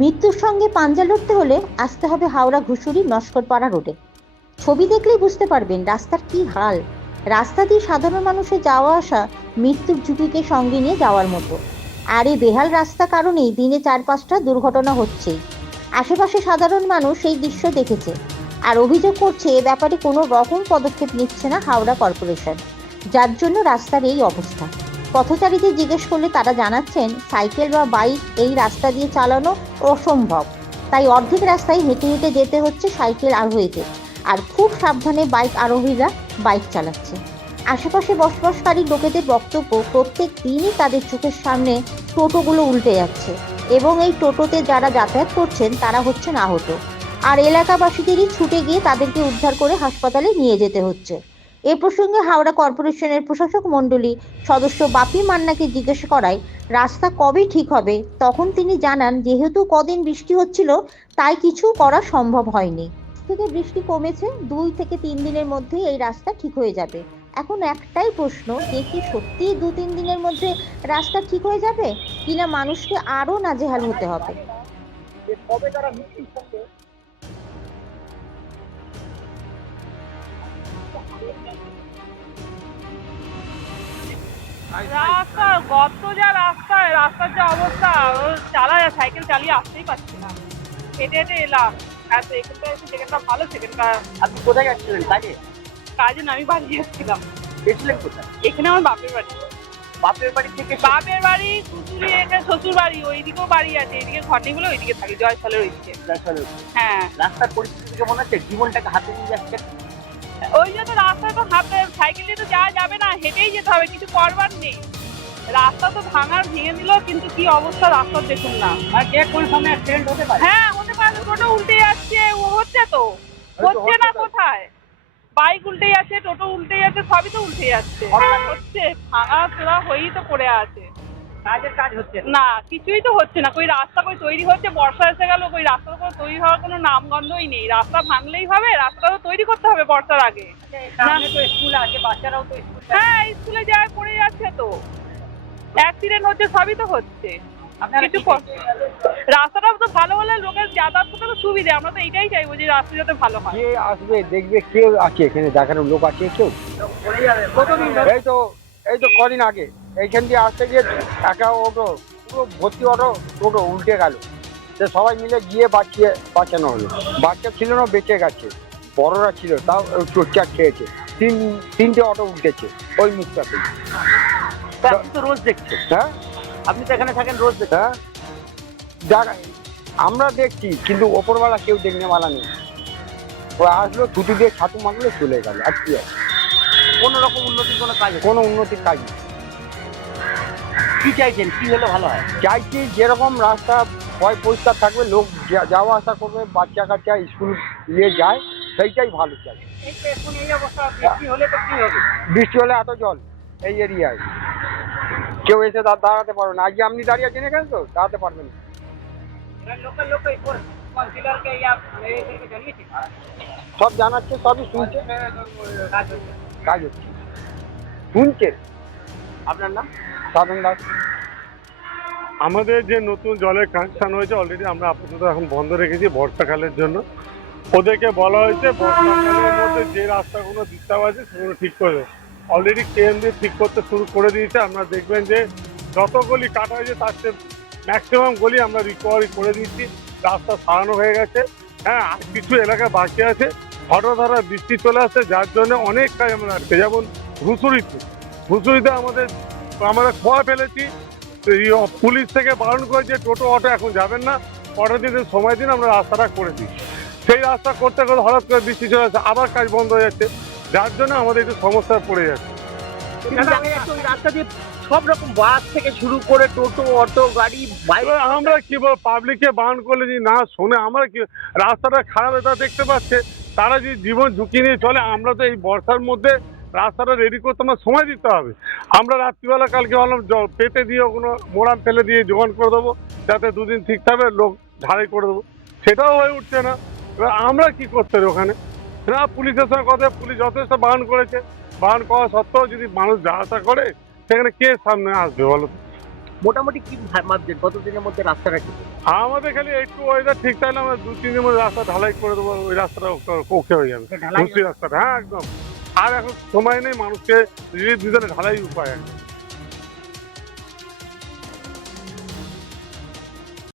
মৃত্যুর সঙ্গে পাঞ্জা লড়তে হলে আসতে হবে হাওড়া ঘুষুরি নস্করপাড়া রোডে। ছবি দেখলেই বুঝতে পারবেন রাস্তার কি হাল। রাস্তা দিয়ে সাধারণ মানুষের যাওয়া আসা মৃত্যুর ঝুঁকিকে সঙ্গে নিয়ে যাওয়ার মতো। আর এই বেহাল রাস্তা কারণেই দিনে 4-5টা দুর্ঘটনা হচ্ছেই। আশেপাশে সাধারণ মানুষ এই দৃশ্য দেখেছে আর অভিযোগ করছে এ ব্যাপারে কোনো রকম পদক্ষেপ নিচ্ছে না হাওড়া কর্পোরেশন, যার জন্য রাস্তার এই অবস্থা। পথচারীদের জিজ্ঞেস করলে তারা জানাচ্ছেন সাইকেল বা বাইক এই রাস্তা দিয়ে চালানো অসম্ভব, তাই অর্ধেক রাস্তায় হেঁটে হেঁটে যেতে হচ্ছে সাইকেল আরোহীদের, আর খুব সাবধানে বাইক আরোহীরা বাইক চালাচ্ছে। আশেপাশে বসবাসকারী লোকেদের বক্তব্য, প্রত্যেক দিনই তাদের চোখের সামনে টোটোগুলো উল্টে যাচ্ছে এবং এই টোটোতে যারা যাতায়াত করছেন তারা হচ্ছেন আহত, আর এলাকাবাসীদেরই ছুটে গিয়ে তাদেরকে উদ্ধার করে হাসপাতালে নিয়ে যেতে হচ্ছে। এ প্রসঙ্গে হাওড়া কর্পোরেশনের প্রশাসক মণ্ডলী সদস্য বাপি মান্নাকে জিজ্ঞেস করায় রাস্তা কবে ঠিক হবে, তখন তিনি জানান যেহেতু কদিন বৃষ্টি হচ্ছিল তাই কিছু করা সম্ভব হয়নি। থেকে বৃষ্টি কমেছে, 2 থেকে 3 দিনের মধ্যেই এই রাস্তা ঠিক হয়ে যাবে। এখন একটাই প্রশ্ন, যে কি সত্যিই 2-3 দিনের মধ্যে রাস্তা ঠিক হয়ে যাবে কিনা মানুষকে আরো নাজেহাল হতে হবে। রাস্তা গত যা রাস্তার যা অবস্থা, সাইকেল চালিয়ে আসতেই পারছি না, হেঁটে হেঁটে এলাম। তো এখানটা এসে সেখানটা ভালো, সেখানটা আপনি কোথায় যাচ্ছিলেন কাজে? কাজে না, আমি বাড়ি যাচ্ছিলাম। গেছিলেন কোথায়? এখানে আমার বাপের বাড়ি। বাপের বাড়ি থেকে বাপের বাড়ি কুচুরি, এটা শ্বশুর বাড়ি, ওইদিকেও বাড়ি আছে, এইদিকে ঘর নেই বলে ওইদিকে থাকি, জয়সালের ওইদিকে। হ্যাঁ, রাস্তার পরিস্থিতি থেকে মনে হচ্ছে জীবনটাকে হাতে নিয়ে যাচ্ছে। ওই জন্য রাস্তায় তো হাতে সাইকেল দিয়ে তো যাওয়া যাবে না, হেঁটেই যেতে হবে, কিছু করবার নেই। রাস্তা তো ভেঙে দিল, কিন্তু কি অবস্থা রাস্তার দেখুন না। আর যে কোনো সময় অ্যাক্সিডেন্ট হতে পারে। হ্যাঁ, হতে পারে, টোটো উল্টে যাচ্ছে, হচ্ছে তো, হচ্ছে না কোথায়? বাইক উল্টে যাচ্ছে, টোটো উল্টে যাচ্ছে, সবই তো উল্টে যাচ্ছে, হচ্ছে, ভাঙা চোরা হয়েই তো পড়ে আছে। কাজের কাজ হচ্ছে না, কিছুই তো হচ্ছে না। কই রাস্তা কই তৈরি হচ্ছে, বর্ষা এসে গেল, কই রাস্তা তো তৈরি হওয়ার কোনো নামগন্ধই নেই। রাস্তা ভাঙলেই হবে, রাস্তাটা তো তৈরি করতে হবে বর্ষার আগে। সামনে তো স্কুল আছে, বাচ্চারাও তো স্কুল। হ্যাঁ, স্কুলে যায় পড়ে যাচ্ছে তো, অ্যাক্সিডেন্ট হচ্ছে, সবই তো হচ্ছে। কিছু রাস্তাটা তো ভালো হলে লোকের যাতায়াত করতে তো সুবিধে। আমরা তো এইটাই চাইবো যে রাস্তা যাতে ভালো হয়। কে আসবে দেখবে, কেউ আছে এখানে দেখানোর লোক আছে কেউ? এই তো কদিন আগে এইখান দিয়ে আসতে গিয়ে একটা অটো, পুরো ভর্তি অটো, টোটো উল্টে গেল। সে সবাই মিলে গিয়ে বাঁচানো হলো। বাচ্চা ছিল না, বেঁচে গেছে। বড়রা ছিল, তাও চোটচাট খেয়েছে। তিনটে অটো উল্টেছে ওই মুখটাতে। আপনি তো রোজ দেখছেন। হ্যাঁ, আপনি তো এখানে থাকেন, রোজ দেখছেন। হ্যাঁ, আমরা দেখছি, কিন্তু ওপরওয়ালা কেউ দেখনেওয়ালা নেই। ও আসলো, ছুটি দিয়ে ছাতু মারলো, চলে গেল। আর কি আছে? কোনো রকম উন্নতির কোনো কাজ কোনো উন্নতির কাজ নেই। কি চাইছেন, কি হলে ভালো হয়? চাইছি যেরকম রাস্তা পরিষ্কার থাকবে, লোক যাওয়া আসা করবে, বাচ্চা কাচ্চা স্কুল নিয়ে যায়, সেইটাই ভালো চাই। এখন এই অবস্থা, বৃষ্টি হলে তো কি হবে? বৃষ্টি হলে এত জল এই এরিয়ায়, কেউ এসে দাঁড়াতে পারবে না। আজকে আপনি দাঁড়িয়ে আছেন এখানে, তো দাঁড়াতে পারবেন না। সব জানাচ্ছে, সবই শুনছে, কাজ হচ্ছে, শুনছে। আপনার নাম? সাধন দাস। আমাদের যে নতুন জলের কানেকশন হয়েছে অলরেডি আমরা আপাতত এখন বন্ধ রেখেছি বর্ষাকালের জন্য। ওদেরকে বলা হয়েছে বর্ষাকালের মধ্যে যে রাস্তাগুলো ডিস্টার্ব আছে সেগুলো ঠিক করবে। অলরেডি কেএমডি ঠিক করতে শুরু করে দিয়েছে। আপনারা দেখবেন যে যত গলি কাটা হয়েছে তার চেয়ে ম্যাক্সিমাম গলি আমরা রিকভারি করে দিচ্ছি, রাস্তা সারানো হয়ে গেছে। হ্যাঁ, আর কিছু এলাকা বাকি আছে। হঠাৎ বৃষ্টি চলে আসছে, যার জন্য অনেক কাজ আমরা আটকে, যেমন ঘুষুরিতে আমরা খোয়া ফেলেছি। পুলিশ থেকে বারণ করেছে টোটো অটো এখন যাবেন না, 15 দিনের সময় দিন, আমরা রাস্তাটা করে দিই। সেই রাস্তা করতে করতে হঠাৎ করে বৃষ্টি চলে আসছে, আবার কাজ বন্ধ হয়ে যাচ্ছে, যার জন্য আমাদের একটু সমস্যায় পড়ে যাচ্ছে। ওই রাস্তা দিয়ে সব রকম বাস থেকে শুরু করে টোটো, অটো, গাড়ি, বাইক। আমরা কি বলবো, পাবলিককে বারণ করলে যদি না শোনে, আমরা কি, রাস্তাটা খারাপ এটা দেখতে পাচ্ছে, তারা যদি জীবন ঝুঁকি নিয়ে চলে, আমরা তো এই বর্ষার মধ্যে রাস্তাটা রেডি করতে আমার সময় দিতে হবে। আমরা রাত্রিবেলা কালকে ভাবলাম পেতে দিয়ে কোনো মোড়াম ফেলে দিয়ে জোগান করে দেবো, যাতে দুদিন ঠিক থাকবে, লোক ঢালাই করে দেবো, সেটাও হয়ে উঠছে না। এবার আমরা কি করতে হবে ওখানে? না, পুলিশের সঙ্গে কথা, পুলিশ যথেষ্ট বারণ করেছে, বারণ করা সত্ত্বেও যদি মানুষ যা আশা করে, সেখানে কে সামনে আসবে বলো তো? মোটামুটি কি ভাবছেন কতদিনের মধ্যে রাস্তাটা ঠিক হবে? আমাদের খালি একটু ওয়েদার ঠিক থাকলে আমরা 2-3 দিনের মধ্যে রাস্তা ঢালাই করে দেবো, ওই রাস্তাটা ওকে হয়ে যাবে। ঢালাই রাস্তাটা, হ্যাঁ একদম। আর এখন সময় নেই, মানুষকে রিলিফ দিতে হলে ঢালাই উপায় আছে।